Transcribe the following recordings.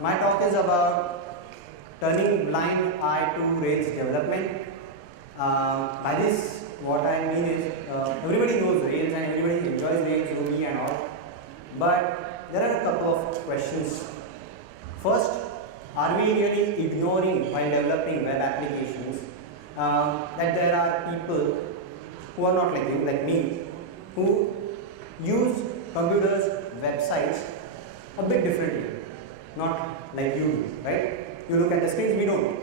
My talk is about turning blind eye to Rails development. By this, what I mean is, everybody knows Rails and everybody enjoys Rails, Ruby and all. But there are a couple of questions. First, are we really ignoring while developing web applications that there are people who are not like you, like me, who use computers, websites a bit differently, not like you do, right? You look at the screens, we don't.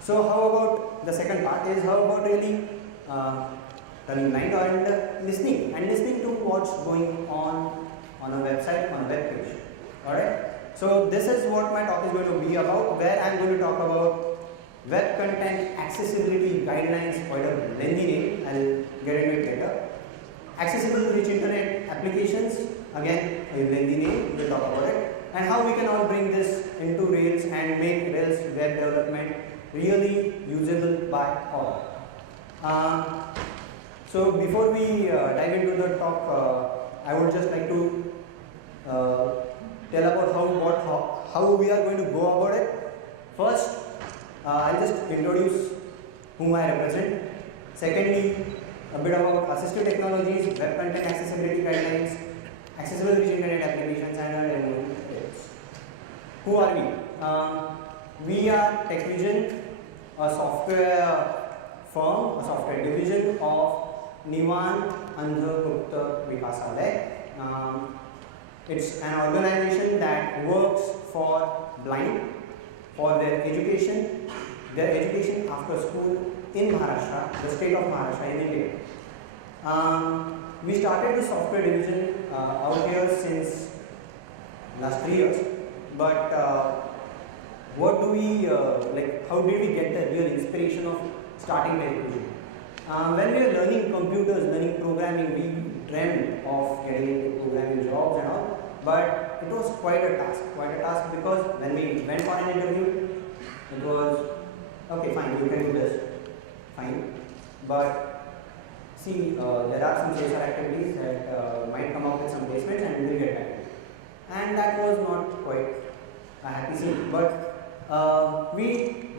So how about the second part is how about really turning blind and listening to what's going on a website, on a web page. Alright? So this is what my talk is going to be about, where I'm going to talk about web content accessibility guidelines, quite a lengthy name, I'll get into it later. Accessible to rich internet applications, again a lengthy name, we'll talk about it. And how we can all bring this into Rails and make Rails web development really usable by all. So before we dive into the talk, I would just like to tell about how we are going to go about it. First, I'll just introduce whom I represent. Secondly, a bit about assistive technologies, web content accessibility guidelines, accessible rich internet applications, and our tips. Who are we? We are TechVision, a software firm, a software division of Nivant Andhra Gupta Vikasalaya. It's an organization that works for blind, for their education after school in Maharashtra, the state of Maharashtra in India. We started the software division out here since last 3 years, but what do we how did we get the real inspiration of starting the division? When we were learning computers, learning programming, we dreamed of getting into programming jobs and all, but it was quite a task because when we went for an interview, it was okay, fine, you can do this, fine, but see, there are some CSR activities that might come up with some placements and we will get back. And that was not quite a happy scene, but we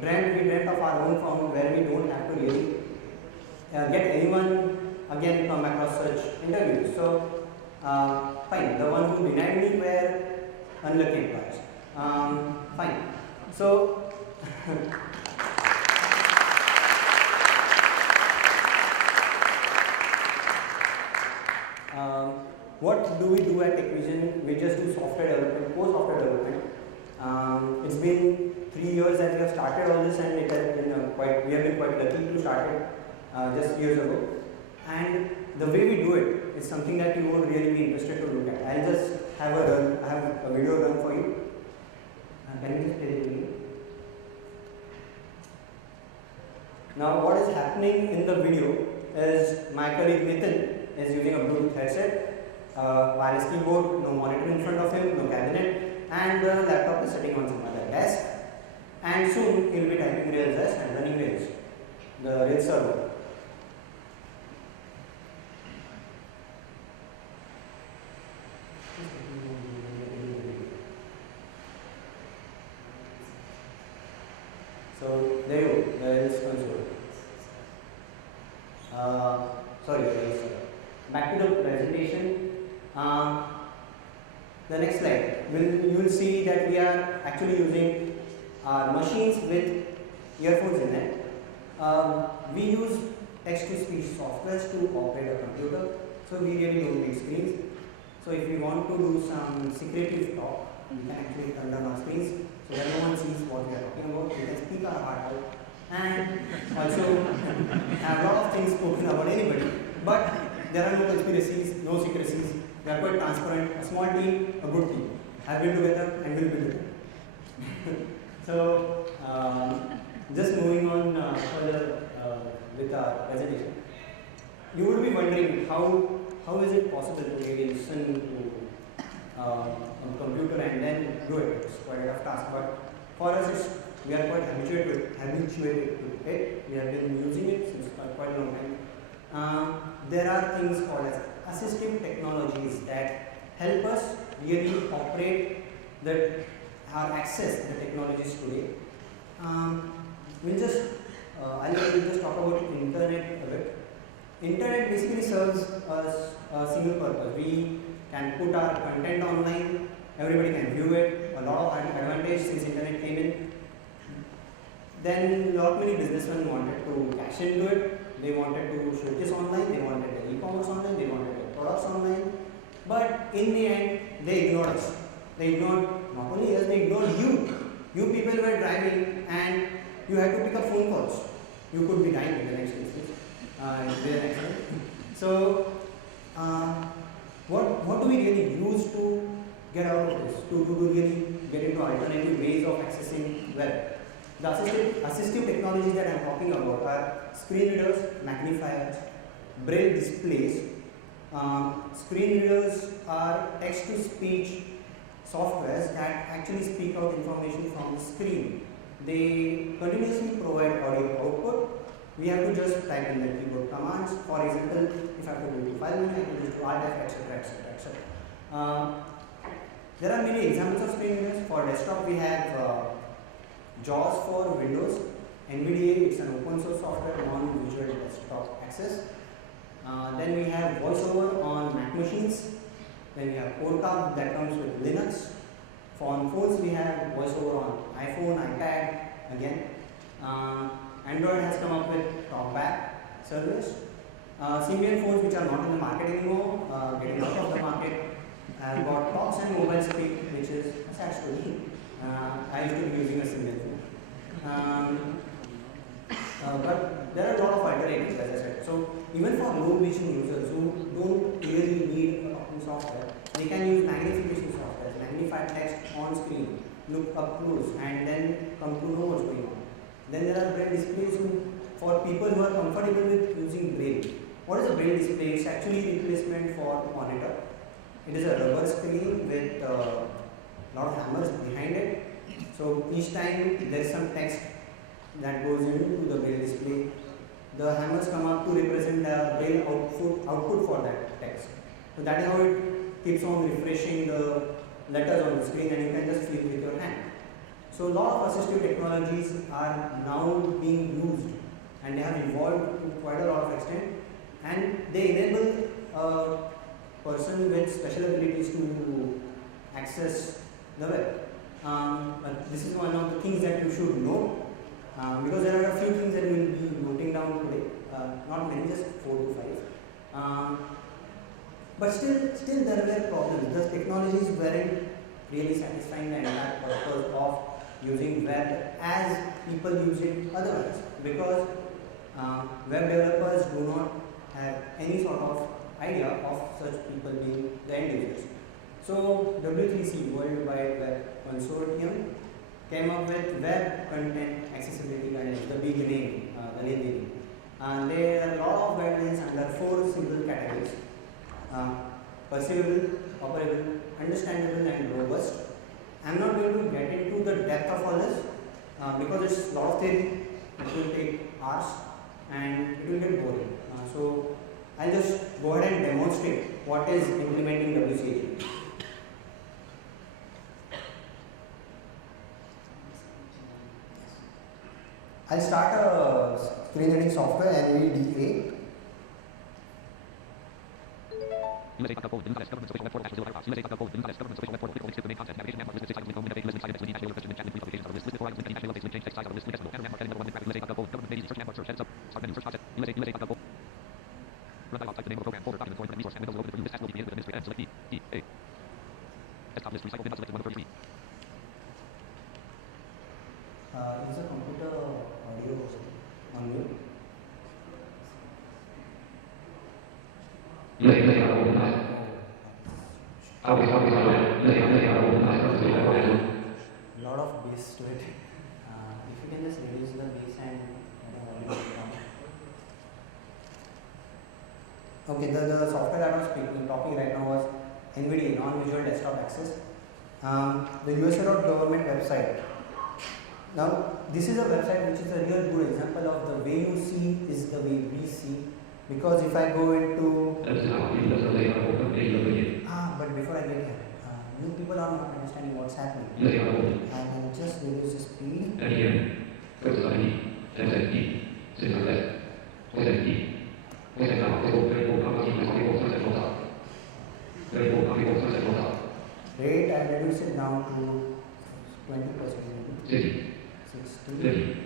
dreamt of our own firm where we don't have to really get anyone again come across such interviews. So fine, the one who denied me were unlucky employees. Fine. So what do we do at TechVision? We just do software development, core software development. It's been 3 years that we have started all this, and it has been we have been quite lucky to start it just years ago. And the way we do it is something that you will really be interested to look at. I'll just have a video run for you. Can you just play the video? Now, what is happening in the video is my colleague Nitin is using a Bluetooth headset, wireless keyboard, no monitor in front of him, no cabinet, and the laptop is sitting on some other desk. And soon he will be typing Rails and running Rails, the Rails server. So there you go, the Rails console. Sorry, back to the presentation. The next slide, you will see that we are actually using our machines with earphones in it. We use text-to-speech softwares to operate a computer, so we really don't need screens. So if we want to do some secretive talk, we can actually turn down our screens so that no one sees what we are talking about. We can speak our heart out and also have a lot of things spoken about anybody, but there are no conspiracies, no secrecies. We are quite transparent, a small team, a good team. Have been together and will be together. So, just moving on further with our presentation. You would be wondering how is it possible to really listen to a computer and then do it? It's quite a tough task, but for us we are quite habituated to it. We have been using it since quite a long time. There are things called as assistive technologies that help us really operate that are access the technologies today. We'll just I'll just talk about internet a bit. Internet basically serves us a single purpose. We can put our content online, everybody can view it, a lot of advantage since internet came in. Then lot many businessmen wanted to cash into it, they wanted to showcase online, they wanted the e-commerce online, they wanted the products online, but in the end they ignored us. They ignored not only us, they ignored you. You people were driving and you had to pick up phone calls. You could be dying in the next instance. So, what do we really use to get out of this? To really get into alternative ways of accessing web? The assistive technologies that I am talking about are screen readers, magnifiers, braille displays. Screen readers are text-to-speech softwares that actually speak out information from the screen. They continuously provide audio output. We have to just type in the keyboard commands. For example, if I have to go to file menu, I can just do Alt F, etc., etc., etc. There are many examples of screen readers. For desktop, we have JAWS for Windows. NVDA, it's an open source software on Visual Desktop Access. Then we have VoiceOver on Mac machines. Then we have Podcast that comes with Linux. For on phones, we have VoiceOver on iPhone, iPad again. Android has come up with TalkBack service. Symbian phones, which are not in the market anymore, getting out of the market, have got Talks and Mobile Speak, which is a sad story. I used to be using a Symbian phone. But there are a lot of alternatives, as I said. So even for low vision users who don't really need a talking software, they can use magnification software, magnify text on screen, look up close, and then come to know what's going on. Then there are braille displays for people who are comfortable with using braille. What is a braille display? It's actually replacement for monitor. It is a rubber screen with a lot of hammers behind it. So each time there is some text that goes into the braille display, the hammers come up to represent the braille output for that text. So that is how it keeps on refreshing the letters on the screen, and you can just feel with your hand. So a lot of assistive technologies are now being used, and they have evolved to quite a lot of extent, and they enable a person with special abilities to access the web. But this is one of the things that you should know, because there are a few things that we will be noting down today, not many, just 4 to 5. But still there were problems. The technologies weren't really satisfying the entire purpose of using web as people use it otherwise, because web developers do not have any sort of idea of such people being the end users. So W3C, World Wide Web Consortium, came up with Web Content Accessibility Guidelines, the big name, the name they need. There are a lot of guidelines under 4 simple categories: perceivable, operable, understandable, and robust. I am not going to get into the depth of all this because it's a lot of theory. It will take hours and it will get boring. So I'll just go ahead and demonstrate what is implementing WCAG. I'll start a screen reading software, NVDA. Is the computer audio on mute? Lot of bass to it. If you can just reduce the bass and volume down. Okay, the software I was talking right now was NVDA, Non-Visual Desktop Access. The USA.government website. Now, this is a website which is a real good example of the way you see is the way we see. Because if I go into but before I get here, you people are not understanding what's happening. I can just reduce the speed. Rate, I reduce it down to 20%. 60, 50,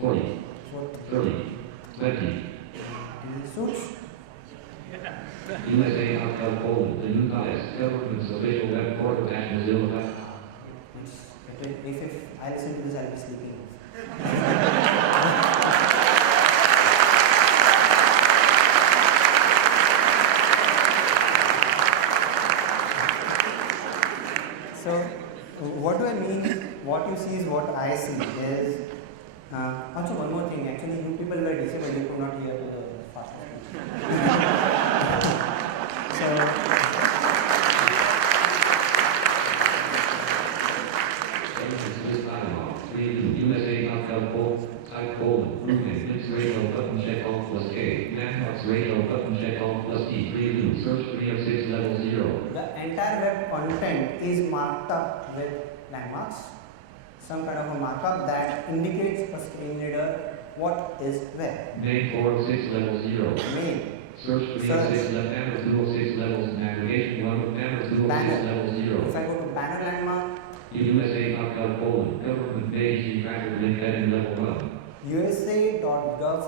40, 20. Suits. USA Outcome Poland, the new government's official web portal at Mozilla. If I listen to this, I'll be sleeping. So, what do I mean? What you see is what I see. There's also one more thing. Actually, you people were disabled. You could not hear the fast. USA Outcome Poland, type Poland, roommate, mix radio button check off plus K, Landmarks radio button check off plus E, preview, search 306 level 0. The entire web content is marked up with landmarks, some kind of a markup that indicates a screen reader what is where. Main 406 level 0. Main. Search 306 left banner 206 levels, navigation 1 banner 206 level 0. If I go to banner landmark, USA Outcome Poland, government page, tracker link heading level 1. USA.gov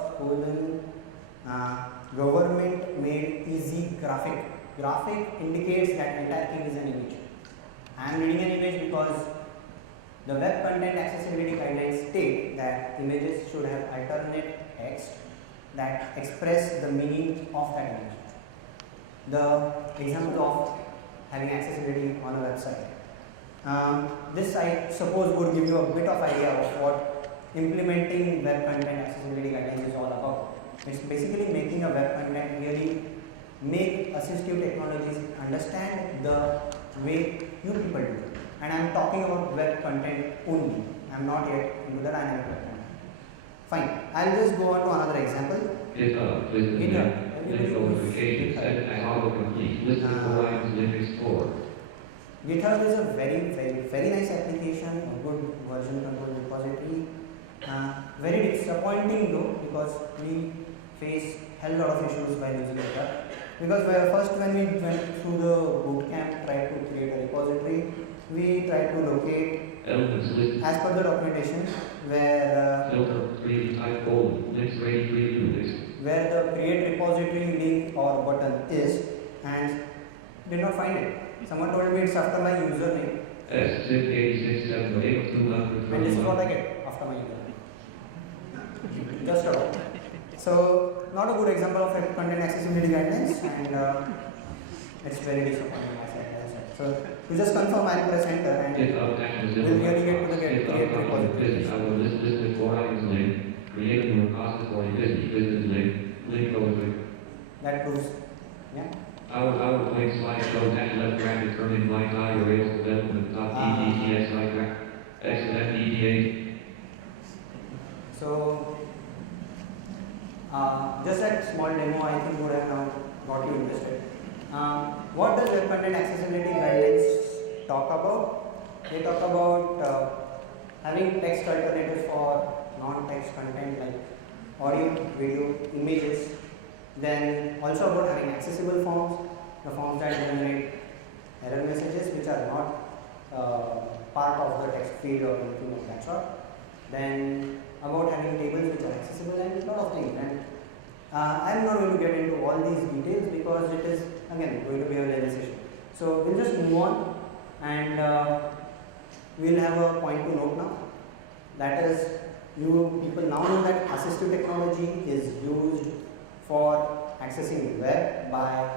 government made easy graphic. Graphic indicates that entire thing is an image. I am reading an image because the web content accessibility guidelines state that images should have alternate text that express the meaning of that image. The example of having accessibility on a website. This I suppose would give you a bit of idea of what implementing web content accessibility guidelines is all about. It's basically making a web content really make assistive technologies understand the way you people do. And I am talking about web content only. I am not yet into the dynamic web content. Fine. I will just go on to another example. GitHub, link notifications, set as autocomplete, list of Orion's Linux 4. GitHub is a very nice application, a good version control repository. Very disappointing though, because we face a lot of issues while using GitHub. Because first when we went through the bootcamp, tried to create a repository, we tried to locate elements list as per the documentation where filter 3 type Poland, next ready preview list. Where the create repository link or button is, and did not find it. Someone told me it's after my username. S68678 And this is what I get after my username. Just about. So, not a good example of content accessibility guidelines, and it's very disappointing. So, you just confirm and press enter, and we'll really get to the create repository. I will list the core items link, create a new repository, business link over. That proves, yeah. Our link slideshow dash left bracket turning blank audio rails development dot EDTX like excellent EDA. So, just that small demo I think would have now got you interested. What does web content accessibility guidelines talk about? They talk about having text alternatives for non-text content like audio, video, images. Then also about having accessible forms, the forms that generate error messages which are not part of the text feed or anything of that sort. Then about having tables which are accessible and a lot of things. And I am not going to get into all these details because it is again going to be a later session. So we'll just move on, and we'll have a point to note now. That is, you people now know that assistive technology is used for accessing web by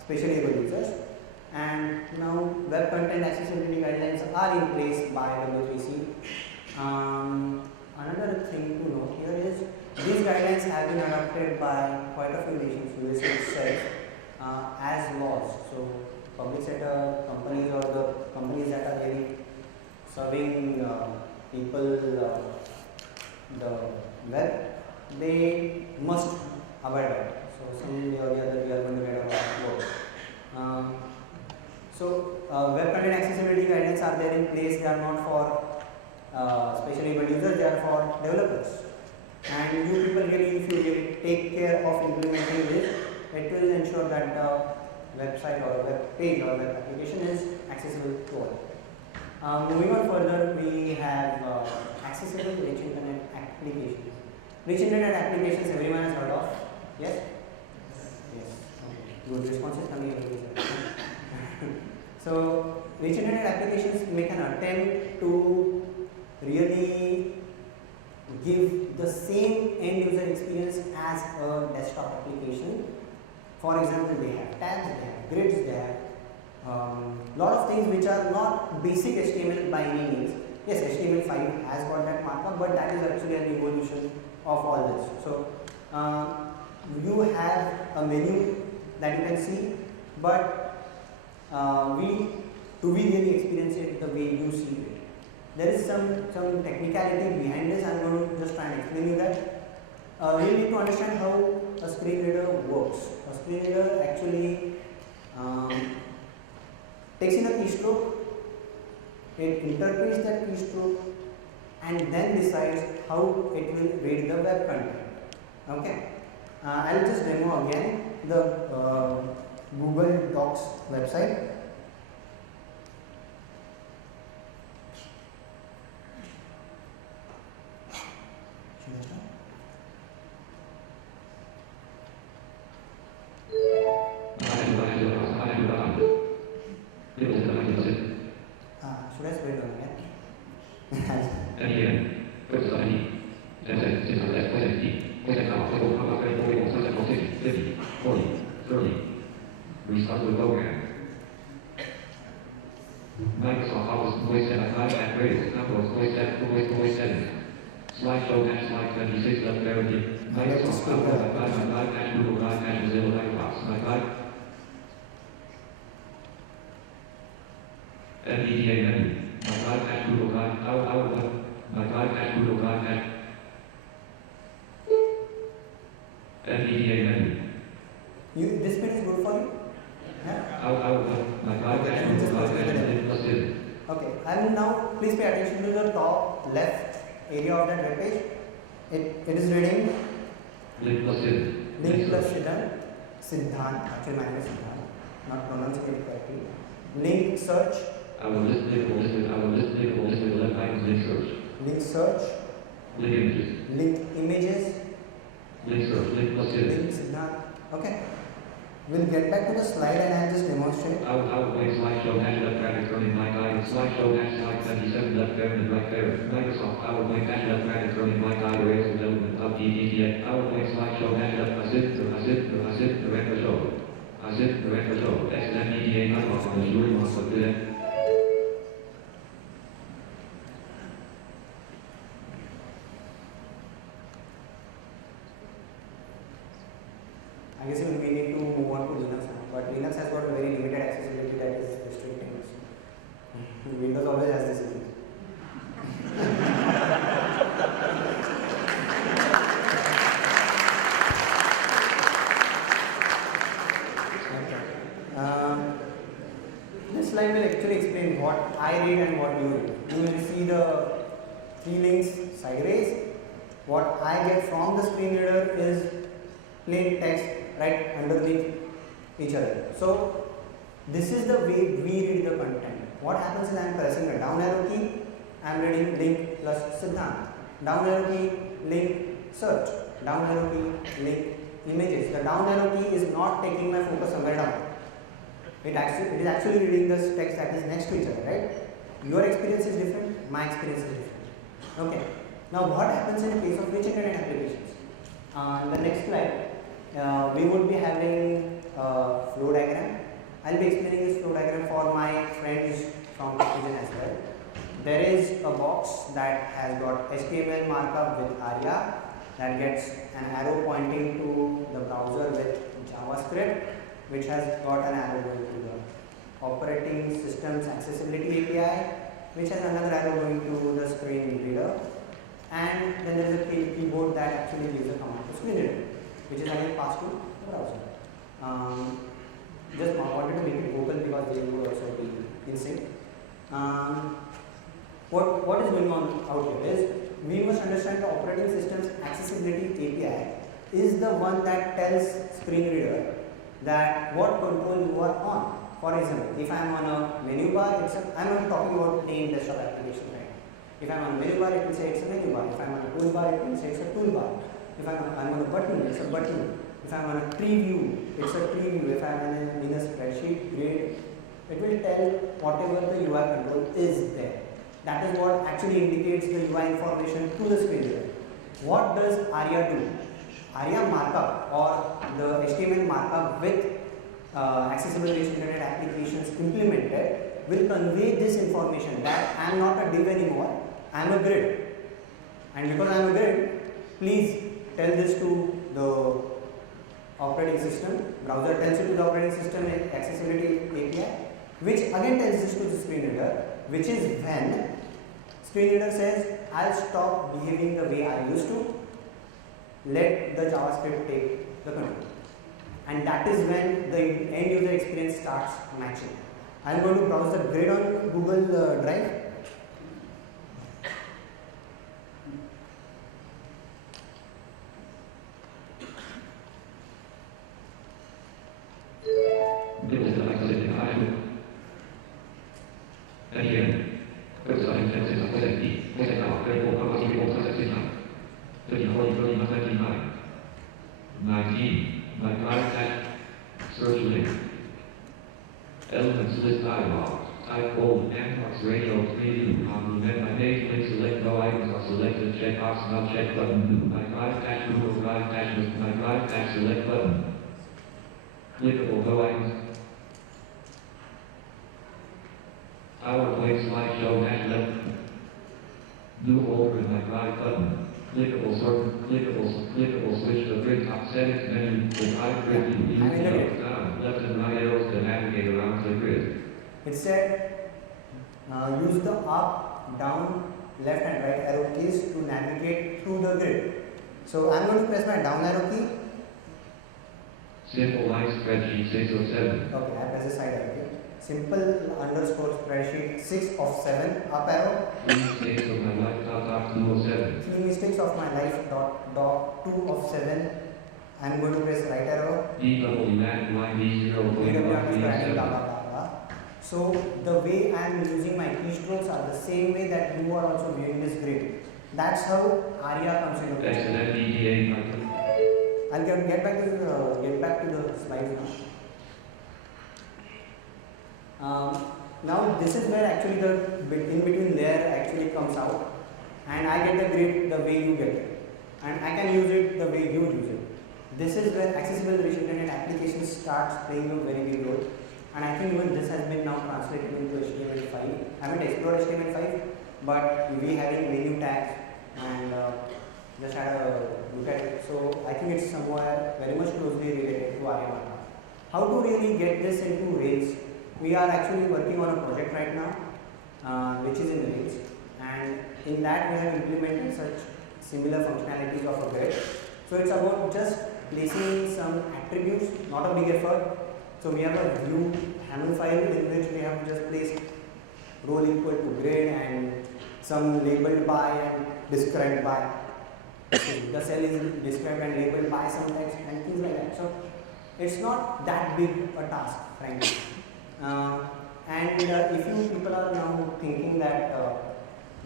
specially able users, and now web content accessibility guidelines are in place by W3C. Another thing to note here is these guidelines have been adopted by quite a few nations, USA itself, as laws. So public sector companies or the companies that are really serving people the web, they must abide by it. So someday or the other we are going to get about work. So web content accessibility guidelines are there in place. They are not for specially able users, they are for developers. And you people really, if you really take care of implementing this, it will ensure that the website or web page or web application is accessible to all. Moving on further, we have accessible rich internet applications. Rich internet applications everyone has heard of? Yes? Yes. Okay. Good responses coming in. So, rich internet applications make an attempt to really give the same end user experience as a desktop application. For example, they have tabs, they have grids, they have lot of things which are not basic HTML by any means. Yes, HTML5 has got that markup, but that is actually an evolution of all this. So, you have a menu that you can see, but we really experience it the way you see it. There is some technicality behind this. I am going to just try and explain you that. We need to understand how a screen reader works. A screen reader actually takes in a keystroke, it interprets that keystroke, and then decides how it will read the web content. Okay, I will just demo again the Google Docs website. Should I spell it again? Restart the program. Microsoft Office voice and iPad raise. Apple's voice settings. Slideshow dash slide 26 left parity. Microsoft Outlook iPad dash Google Drive dash Mozilla Firefox iPad. NVDA menu. iPad dash Google Drive Outlook. iPad dash Google Drive dash NVDA menu. This bit is good for you? Okay, I will now please pay attention to the top left area of that web page. It is reading Link plus Siddhant, actually my name is Siddhant, not pronouncing it correctly. Link search. I will list left icons, link search. Link search. Link images. Link images. Link search, link plus Link Siddhant. Okay. We'll get back to the slide and I'll just demonstrate. Outway slideshow dash left bracket turning my guide. Slideshow dash slide 77 left parent right parent. Microsoft Outway dash left bracket turning my guide rails development of DDDX. Outway slideshow dash left the record show. The record show. XMEDA not off on the jury must have been. I guess we need to move on to Linux now, but Linux has got a very limited accessibility that is restricting us. Windows always has this issue. This slide will actually explain what I read and what you read. You will see the three links sideways. What I get from the screen reader is plain text right underneath each other. So this is the way we read the content. What happens is I am pressing the down arrow key, I am reading link plus Siddhant. Down arrow key, link search. Down arrow key, link images. The down arrow key is not taking my focus somewhere down. It is actually reading the text that is next to each other, right? Your experience is different, my experience is different. Okay. Now what happens in the case of rich internet applications? In the next slide, we would be having a flow diagram. I'll be explaining this flow diagram for my friends from Fusion as well. There is a box that has got HTML markup with ARIA that gets an arrow pointing to the browser with JavaScript, which has got an arrow going to the operating systems accessibility API, which has another arrow going to the screen reader, and then there is a keyboard that actually gives a command to screen reader, which is again passed to the browser. Just wanted to make it open because they would also be in sync. What is going on out here is we must understand the operating system's accessibility API is the one that tells screen reader that what control you are on. For example, if I am on a menu bar, I am not talking about plain desktop application right now. If I am on a menu bar, it will say it's a menu bar. If I am on a toolbar, it will say it's a toolbar. If I am on a button, it's a button. If I am on a tree view, it's a tree view. If I am in a spreadsheet grid, it will tell whatever the UI control is there. That is what actually indicates the UI information to the screen reader. What does ARIA do? ARIA markup or the HTML markup with accessible rich internet applications implemented will convey this information that I am not a div anymore, I am a grid. And because I am a grid, please tell this to the operating system. Browser tells it to the operating system in accessibility API, which again tells this to the screen reader, which is when screen reader says, I'll stop behaving the way I used to, let the JavaScript take the control. And that is when the end user experience starts matching. I'm going to browse the grid on Google Drive. My contact, search link. Elements list dialog. Type bold, Ambox radio preview. Complement my name, link, select no items are selected. Checkbox, not check button. New. My contact, Google Drive attachment. My contact, select button. Clickable, no items. PowerPoint slideshow, dash left. New folder in my drive button. Clickable sort, clickable switch to grid top settings menu. The drive grid view. Use down, left and right arrows to navigate around the grid. It said use the up, down, left and right arrow keys to navigate through the grid. So I am going to press my down arrow key. Simple line spreadsheet 6 of 7. Okay, I press the side arrow key. Simple underscore spreadsheet 6 of 7 up arrow. 3 mistakes of my life dot 2 of 7. 3 mistakes of my life dot 2 of 7. I am going to press right arrow. DW line line D0.137. So the way I am using my keystrokes are the same way that you are also viewing this grid. That's how ARIA comes into play. Excellent DDA. I'll get back to the slides now. Now this is where actually the bit in between layer actually comes out, and I get the grid the way you get it, and I can use it the way you use it. This is where accessible rich internet applications starts playing a very big role, and I think even this has been now translated into HTML5. I haven't explored HTML5, but we having menu tags and just had a look at it. So I think it's somewhere very much closely related to ARIA markup. How to really get this into Rails? We are actually working on a project right now, which is in the Rails, and in that we have implemented such similar functionalities of a grid. So it's about just placing some attributes, not a big effort. So we have a view YAML file in which we have just placed role equal to grid and some labeled by and described by. The cell is described and labeled by some text and things like that. So it's not that big a task, frankly. And if you people are now thinking that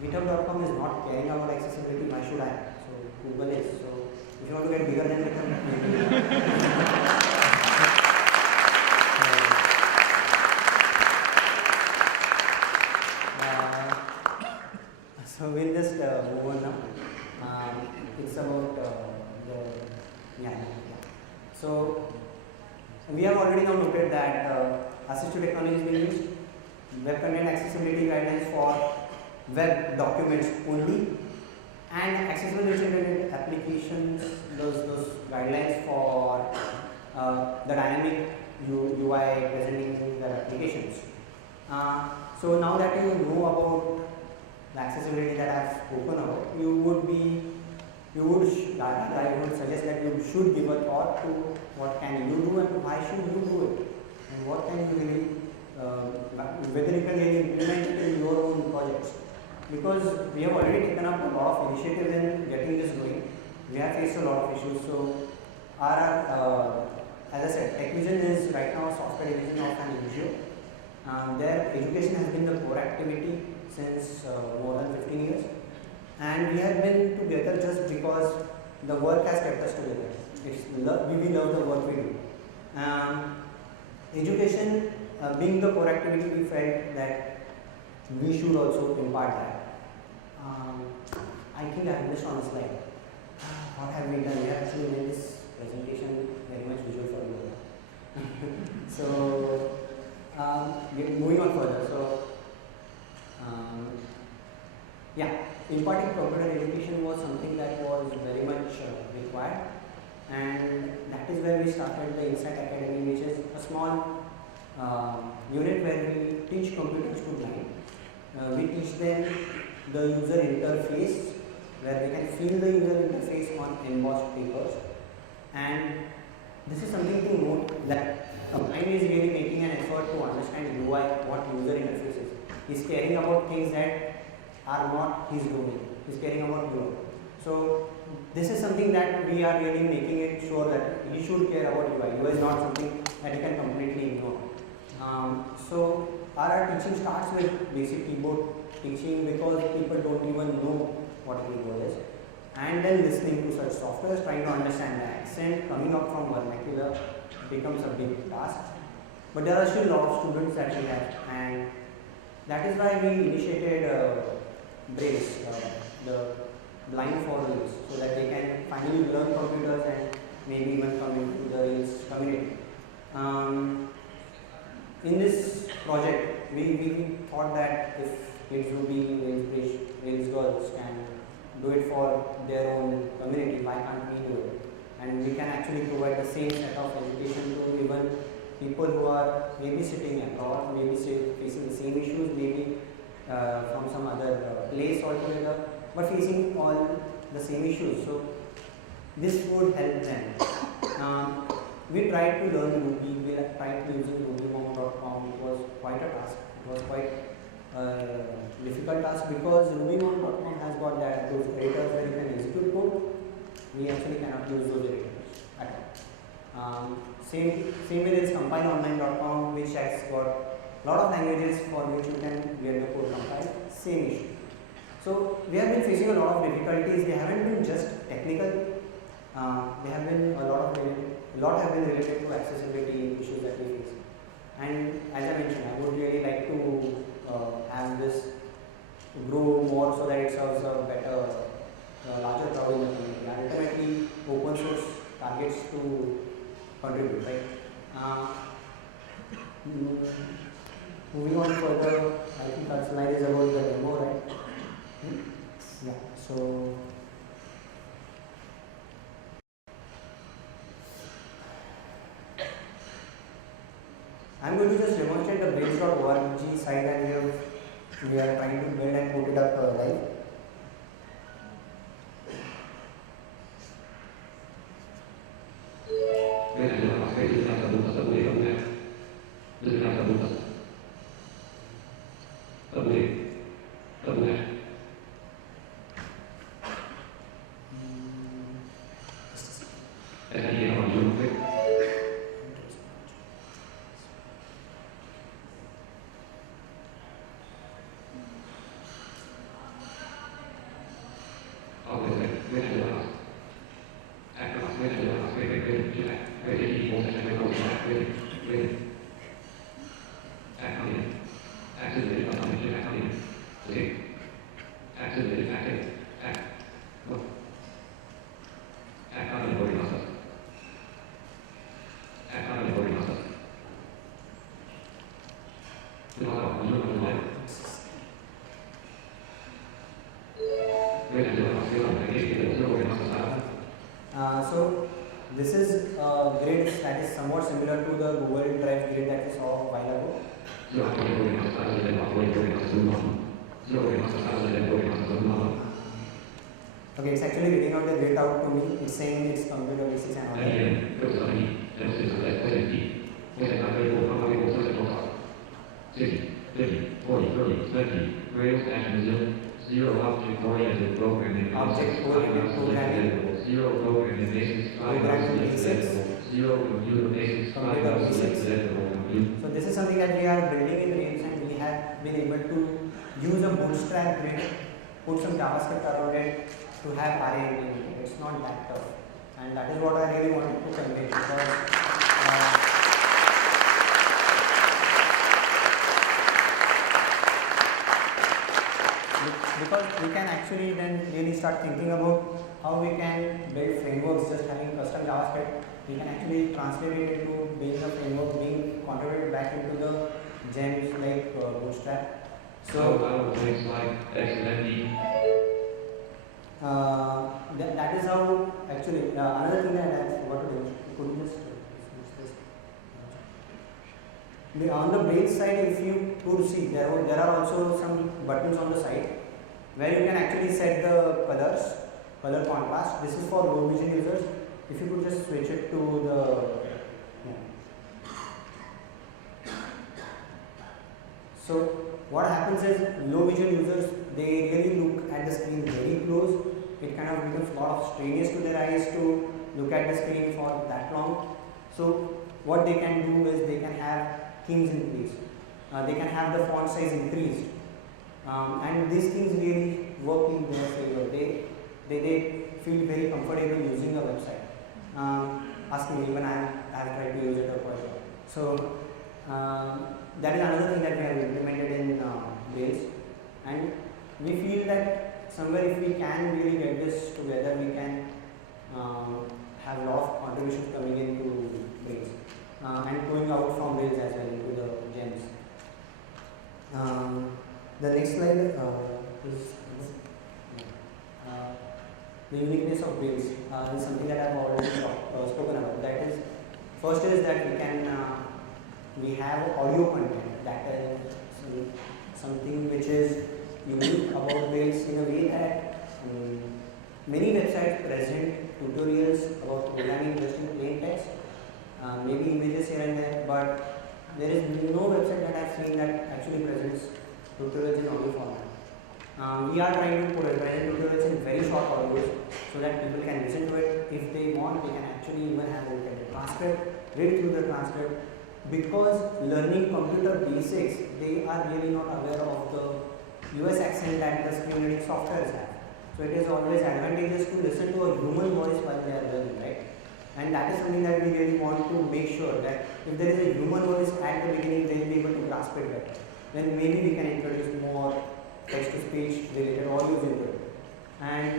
GitHub.com is not caring about accessibility, why should I? So Google is. So if you want to get bigger than GitHub, so we'll just move on now. It's about So we have already now looked at that assistive technology is being used, web content accessibility guidelines for web documents only, and accessible internet applications, those guidelines for the dynamic UI presenting the applications. So now that you know about the accessibility that I have spoken about, I would suggest that you should give a thought to what can you do and why should you do it, and what can you really whether you can really implement it in your own projects. Because we have already taken up a lot of initiatives in getting this going. We have faced a lot of issues. So as I said, TechVision is right now a software division of an NGO. Their education has been the core activity since more than 15 years. And we have been together just because the work has kept us together. We love the work we do. Education being the core activity, we felt that we should also impart that. I think I have missed on a slide. What have we done? We have actually made this presentation very much visual for you. So, moving on further. So, yeah, imparting computer education was something that was very much required, and that is where we started the Insight Academy, which is a small unit where we teach computers to blind. We teach them the user interface, where they can feel the user interface on embossed papers. And this is something to note, that a blind is really making an effort to understand UI, what user interface is. He's caring about things that are not his domain. He's caring about UI. So this is something that we are really making it sure that he should care about UI. UI is not something that he can completely ignore. So our teaching starts with basic keyboard teaching, because people don't even know what a keyboard is, and then listening to such softwares, trying to understand the accent, coming up from vernacular becomes a big task. But there are still a lot of students that we have, and that is why we initiated Brace, the blind for Rails, so that they can finally learn computers and maybe even come into the Rails community. In this project, we thought that if kids will be Rails girls can do it for their own community, why can't we do it? And we can actually provide the same set of education to even people who are maybe sitting abroad, maybe facing the same issues, maybe from some other place altogether, but facing all the same issues. So this would help them. We tried to learn Ruby, we tried to use RubyMom.com. It was quite a task. It was quite difficult task, because RubyMom.com has got those editors where you can execute code. We actually cannot use those editors at all. Same way there is CompileOnline.com, which has got a lot of languages for which you can get the code compiled. Same issue. So we have been facing a lot of difficulties. They haven't been just technical. They have been a lot have been related to accessibility issues that we face. And as I mentioned, I would really like to have this grow more so that it serves a better, larger crowd in the community. Ultimately, open source targets to contribute, right? Moving on further, I think our slide is about the demo, right? Yeah, so I'm going to just demonstrate the brace.org site that we are trying to build and put it up live. So this is a grid that is somewhat similar to the Google Drive grid that we saw a while ago. Okay, it's actually reading out the grid out to me. It's saying it's computer basics and all that. 60, 50, 40, 30, 20, Rails dash Mozilla, 0 object-oriented programming concepts, Object-oriented programming. 0 programming basics, 5 Programming basics, basics. 0 computer basics, 5 Computer basics. computer. So this is something that we are building in Rails, and we have been able to use a bootstrap grid, put some JavaScript around it to have array implemented. It's not that tough, and that is what I really wanted to convey, because we can actually then really start thinking about how we can build frameworks just having custom JavaScript. We can actually translate it into being a framework, being contributed back into the gems like Bootstrap. So things like XML. That is how actually another thing that I forgot to do. Could you just dismiss this? On the Brails side, if you could see, there are also some buttons on the side where you can actually set the color contrast. This is for low vision users. If you could just switch it to the So what happens is low vision users, they really look at the screen very close. It kind of becomes a lot of strenuous to their eyes to look at the screen for that long. So what they can do is they can have themes in place. They can have the font size increased, and these things really work in their favor. They feel very comfortable using a website. Ask me, even I have tried to use it quite a lot. So that is another thing that we have implemented in Rails, and we feel that somewhere if we can really get this together, we can have a lot of contributions coming into Rails and going out from Rails as well into the gems. The next slide is the uniqueness of Rails is something that I have already spoken about. That is, first is that we have audio content, that is something which is unique about Rails in a way that many websites present tutorials about programming just in plain text, maybe images here and there, but there is no website that I have seen that actually presents tutorials in audio format. We are trying to present tutorials in very short audios so that people can listen to it. If they want, they can actually even have a look at the transcript, read through the transcript. Because learning computer basics, they are really not aware of the US accent that the screen reading softwares have. So it is always advantageous to listen to a human voice while they are learning, right? And that is something that we really want to make sure that if there is a human voice at the beginning, they will be able to grasp it better. Then maybe we can introduce more text-to-speech related audios into it, and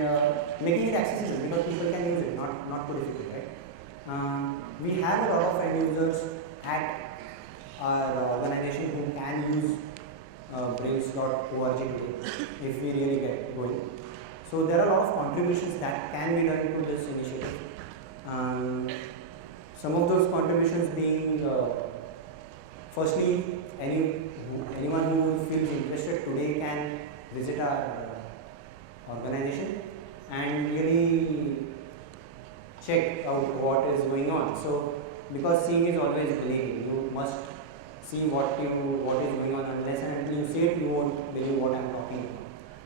making it accessible because people can use it, not too difficult, right? We have a lot of end users at our organization who can use Brails.org today if we really get going. So there are a lot of contributions that can be done to this initiative. Some of those contributions being, firstly, anyone who feels interested today can visit our organization and really check out what is going on. So because seeing is always believing, you must see what is going on, unless and until you see it, you won't believe what I am talking about.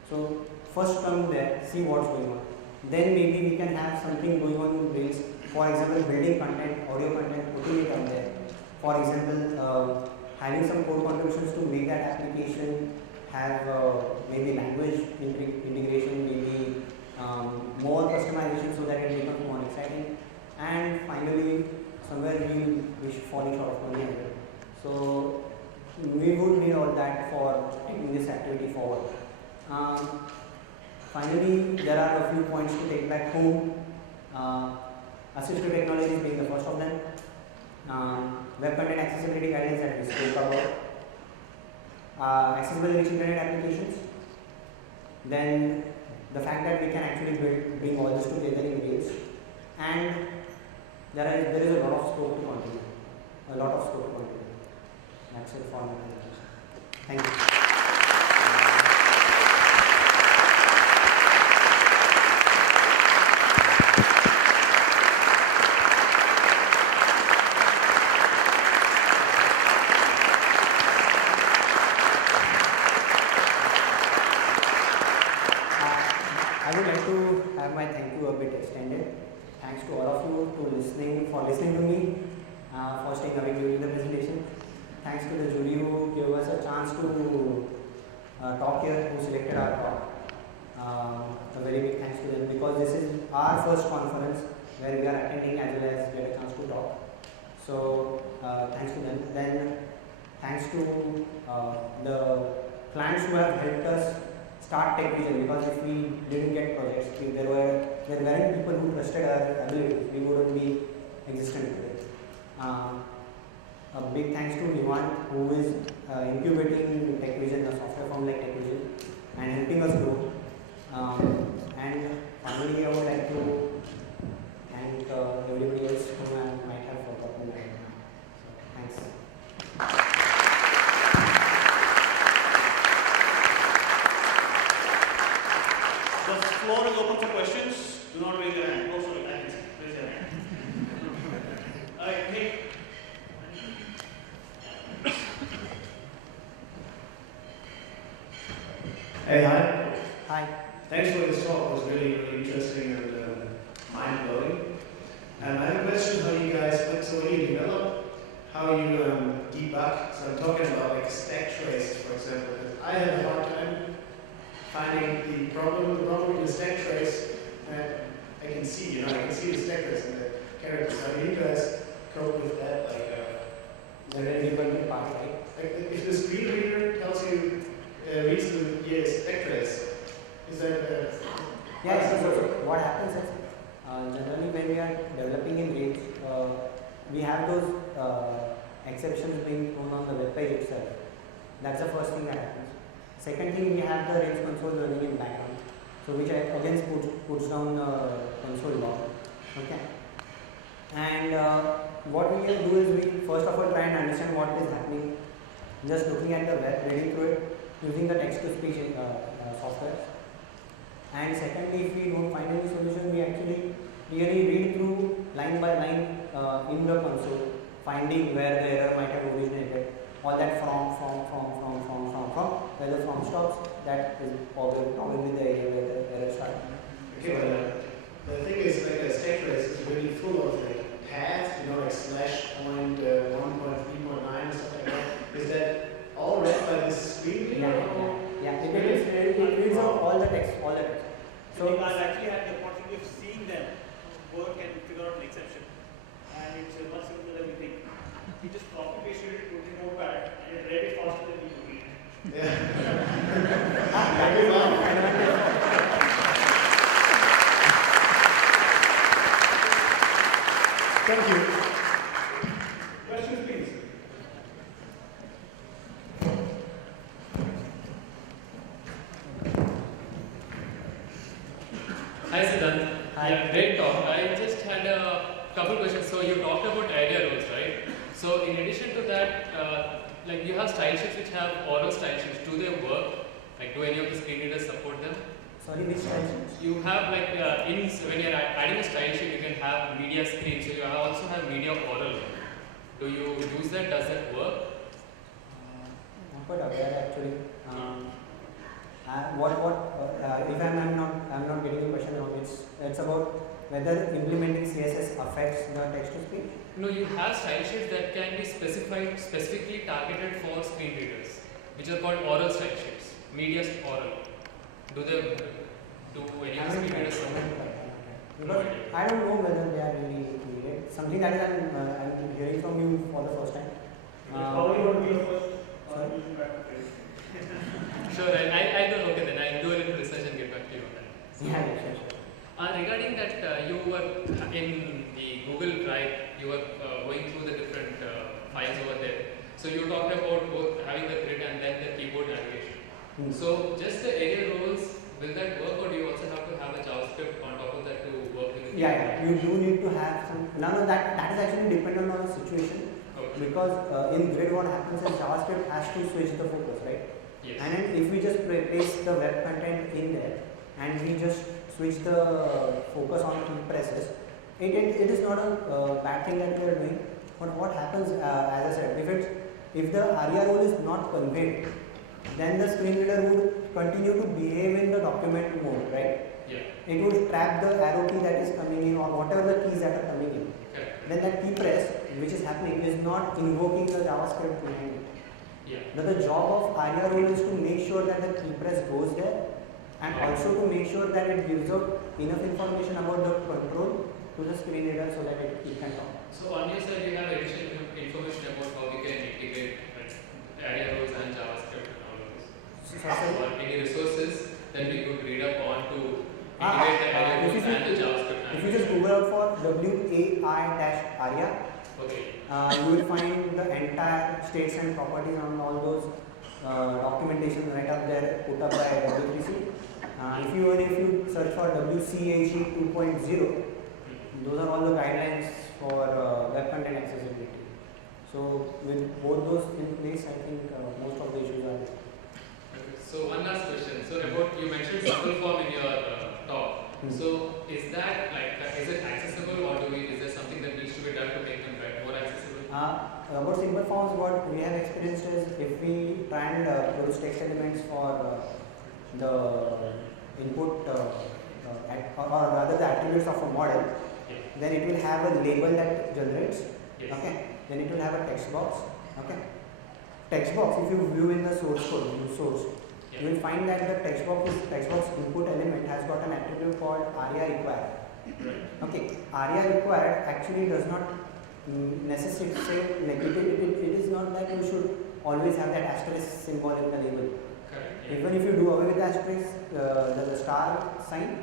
So first come there, see what's going on. Then maybe we can have something going on in Rails. For example, building content, audio content, putting it on there. For example, having some code contributions to make that application have maybe language integration, maybe more customization so that it becomes more exciting. And finally, somewhere we should fall short of money. So we would need all that for taking this activity forward. Finally, there are a few points to take back home. Assistive technologies being the first of them. Web content accessibility guidelines that we spoke about. Accessible rich internet applications. Then the fact that we can actually bring all this together in Rails. And there is a lot of scope to contribute. That's it for my presentation. Thank you. thanks to all of you for listening to me, for staying awake during the presentation. Thanks to the jury who gave us a chance to talk here, who selected our talk. A very big thanks to them, because this is our first conference where we are attending as well as get a chance to talk. So thanks to them. Then thanks to the clients who have helped us start TechVision, because if we didn't get projects, if there weren't people who trusted our ability, we wouldn't be existent today. A big thanks to Vivant, who is incubating TechVision, a software firm like TechVision, and helping us grow. And finally, I would like to thank everybody else whom I might have forgotten right now. So, thanks. The floor is open for questions. Do not raise your hand. Oh, sorry, I can see. Raise your hand. Nick. Hey, hi. Hi. Thanks for this talk. It was really, really interesting and mind-blowing. I have a question how you guys, so when you develop, how you debug. So I'm talking about like stack trace, for example. Because I have a hard time finding the problem with the stack trace, and I can see, I can see the stack trace in the characters. How do you guys cope with that? The very debugging part, right? Like if the screen reader tells you, reads the stack trace, is that Yeah, so what happens is, generally when we are developing in Rails, we have those exceptions being thrown on the web page itself. That's the first thing that happens. Second thing, we have the Rails console running in background, so which again puts down the console log. Okay. And what we will do is we first of all try and understand what is happening, just looking at the web, reading through it, using the text-to-speech software. And secondly, if we don't find any solution, we actually really read through line by line in the console, finding where the error might have originated. All that from, where the from stops, that is probably the area where the error starts. Okay, the thing is, like a stack trace is really full of like paths, like slash point 1.3.9 or something like that. Is that all read by this screen reader? Yeah. It reads out all the text, So you guys actually had the opportunity of seeing them work and figure out an exception. And it's much simpler than we think. We just copy pasted it, put it in Notepad, and it read it faster than we could read. Thank you. Questions, please. Hi Siddhant. Hi. Yeah, great talk. I just had a couple questions. So you talked about area rules, right? So in addition to that, like you have style sheets which have oral style sheets. Do they work? Like do any of the screen readers support them? Sorry, which transitions? You have like when you're adding a style sheet, you can have media screen. So you also have media oral. Do you use that? Does that work? Not quite aware actually. If I'm not getting the question wrong, it's about whether implementing CSS affects the text to speech. No, you have style sheets that can be specifically targeted for screen readers, which are called oral style sheets. Media oral. Do any of the screen readers support? Because I don't know whether they are really needed. Something that I'm hearing from you for the first time. Probably going to be your first Sorry? using back to page. Sure, I'll do okay then. I'll do a little research and get back to you on that. Yeah, sure. Regarding that, you were in the Google Drive, you were going through the different files over there. So you talked about both having the grid and then the keyboard navigation. So just the area roles, will that work, or do you also have to have a JavaScript on top of that to work in the keyboard? Yeah, you do need to have some. None of that is actually dependent on the situation. Okay. Because in grid what happens is JavaScript has to switch the focus, right? Yes. And then if we just paste the web content in there and we just switch the focus on key presses, it is not a bad thing that we are doing. But what happens, as I said, if the ARIA role is not conveyed, then the screen reader would continue to behave in the document mode, right? Yeah. it would trap the arrow key that is coming in or whatever the keys that are coming in. Correct. Then that key press, which is happening, is not invoking the JavaScript behind it. Yeah. Now the job of ARIA rule is to make sure that the key press goes there and also to make sure that it gives out enough information about the control to the screen reader so that it can talk. So on your side, you have additional information about how we can integrate ARIA rules and JavaScript and all of this. Or any resources that we could read up on to integrate the ARIA rules and the JavaScript. If you just Google out for WAI-ARIA, Okay. you will find the entire states and properties on all those documentation right up there put up by W3C. If you search for WCAG 2.0, those are all the guidelines for web content accessibility. So with both those in place, I think most of the issues are there. Okay. So one last question. So about you mentioned simple form in your talk. So is that is it accessible or is there something that needs to be done to make them more accessible? About simple forms, what we have experienced is if we try and produce text elements for the input or rather the attributes of a model, then it will have a label that generates. Yes. Okay. Then it will have a text box. Okay. Text box, if you view in the source code, you will find that the text box input element has got an attribute called ARIA required. Okay, ARIA required actually does not necessarily say it is not that you should always have that asterisk symbol in the label. Correct. Even if you do away with the asterisk, the star sign,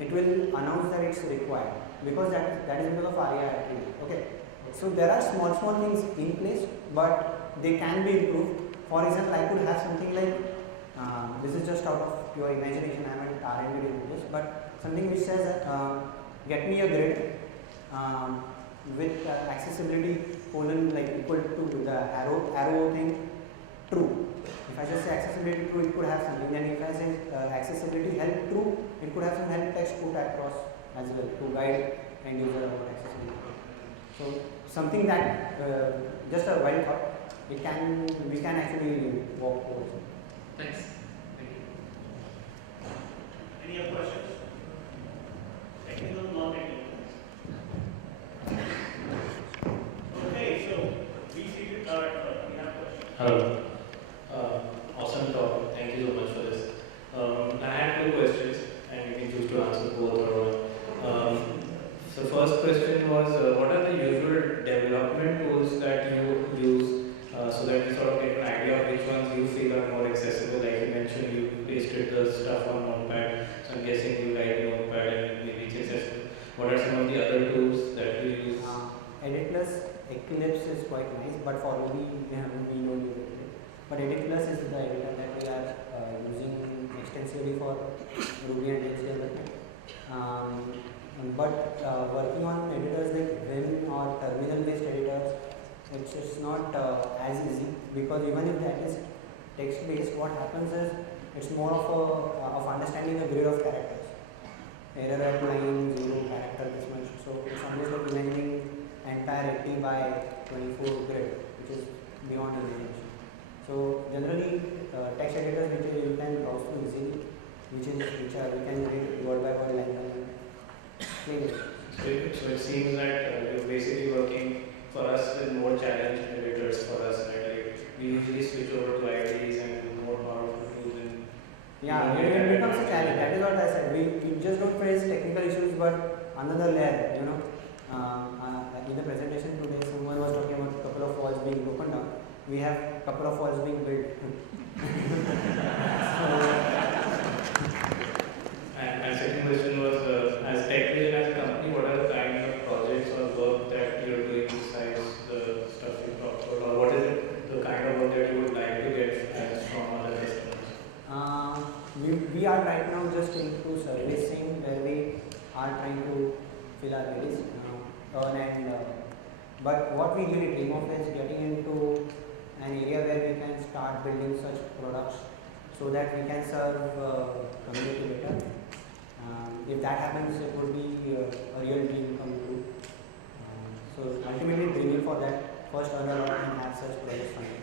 it will announce that it's required because that is because of ARIA attribute. Okay, so there are small things in place, but they can be improved. For example, I could have something like this is just out of pure imagination. I haven't R&D into this, but something which says get me a grid with accessibility colon equal to the arrow thing true. If I just say accessibility true, it could have something. Then if I say accessibility help true, it could have some help text put across as well to guide end user about accessibility. So something that just a wild thought. We can actually walk towards it. Thanks. Thank you. Any other questions? Technical, non-technical? Okay, so we have a question. Hello. Awesome talk. Thank you so much for this. I had two questions, and you can choose to answer both or one. So first question was, what are the usual development tools that you use so that you sort of get an idea of which ones you feel are more accessible? Like you mentioned, you pasted the stuff on Notepad, so I'm guessing you write Notepad and maybe it's accessible. What are some of the other tools that you use? Edit Plus, Eclipse is quite nice, but for Ruby, we don't use it. But Edit Plus is the editor that we are using extensively for Ruby and Rails development. But working on editors like Vim or terminal-based editors, it's not as easy because even if that is text-based, what happens is it's more of understanding a grid of characters. Error at line 0 character this much. So it's almost like imagining entire 80 by 24 grid, which is beyond imagination. So generally, text editors which you can browse through easily, we can read word by word, line by line. So it seems that you're basically working for us with more challenged editors for us, right? Like we usually switch over to IDEs and do more powerful tools. Yeah, it becomes a challenge. That is what I said. We just don't face technical issues, but another layer. In the presentation today, someone was talking about a couple of walls being broken down. We have a couple of walls being built. And second question was, as TechVision as a company, what are the kind of projects or work that you're doing besides the stuff you talked about, or what is it, the kind of work that you would like to get from other customers? We are right now just into servicing where we are trying to fill our bodies, but what we really dream of is getting into an area where we can start building such products so that we can serve community better. If that happens, it would be a real dream come true. So ultimately dreaming for that, first earn a lot and have such projects funded.